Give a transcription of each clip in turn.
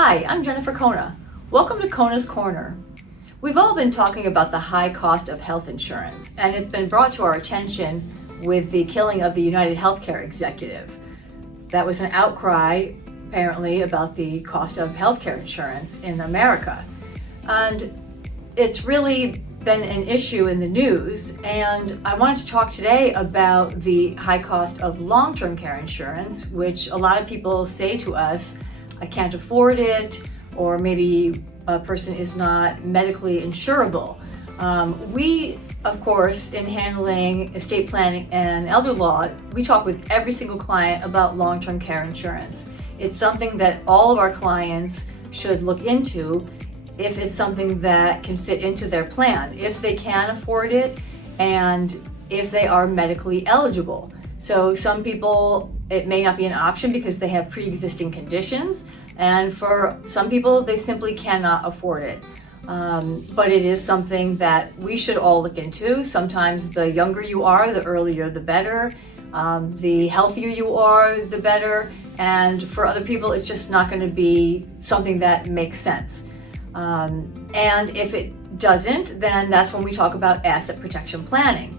Hi, I'm Jennifer Cona. Welcome to Cona's Corner. We've all been talking about the high cost of health insurance, and it's been brought to our attention with the killing of the United Healthcare executive. That was an outcry, apparently, about the cost of healthcare insurance in America. And it's really been an issue in the news, and I wanted to talk today about the high cost of long-term care insurance, which a lot of people say to us, I can't afford it, or maybe a person is not medically insurable. We, of course, in handling estate planning and elder law, we talk with every single client about long-term care insurance. It's something that all of our clients should look into if it's something that can fit into their plan, if they can afford it, and if they are medically eligible. So some people, it may not be an option because they have pre-existing conditions, and for some people, they simply cannot afford it. But it is something that we should all look into. Sometimes the younger you are, the earlier the better. The healthier you are, the better. And for other people, it's just not going to be something that makes sense. And if it doesn't, then that's when we talk about asset protection planning.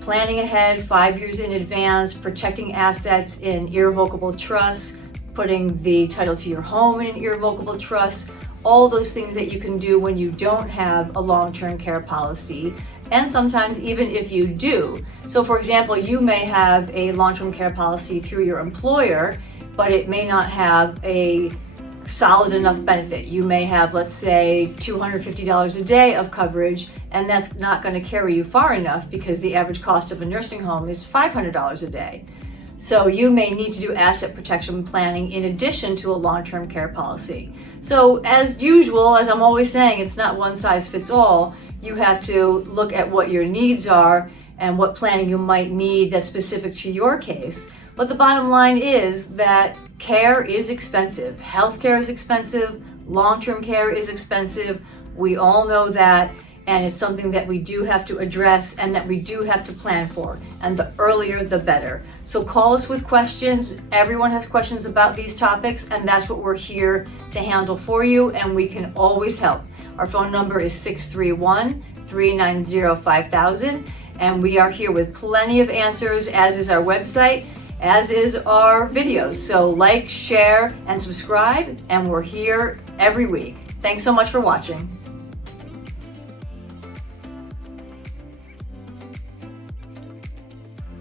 Planning ahead 5 years in advance, protecting assets in irrevocable trusts, putting the title to your home in an irrevocable trust, all those things that you can do when you don't have a long-term care policy, and sometimes even if you do. So for example, you may have a long-term care policy through your employer, but it may not have a solid enough benefit. You may have, let's say, $250 a day of coverage, and that's not going to carry you far enough because the average cost of a nursing home is $500 a day. So you may need to do asset protection planning in addition to a long-term care policy. So as usual, as I'm always saying, it's not one size fits all. You have to look at what your needs are and what planning you might need that's specific to your case. But the bottom line is that care is expensive. Healthcare is expensive. Long-term care is expensive. We all know that. And it's something that we do have to address and that we do have to plan for. And the earlier, the better. So call us with questions. Everyone has questions about these topics, and that's what we're here to handle for you, and we can always help. Our phone number is 631-390-5000, and we are here with plenty of answers, as is our website, as is our videos. So like, share, and subscribe, and we're here every week. Thanks so much for watching.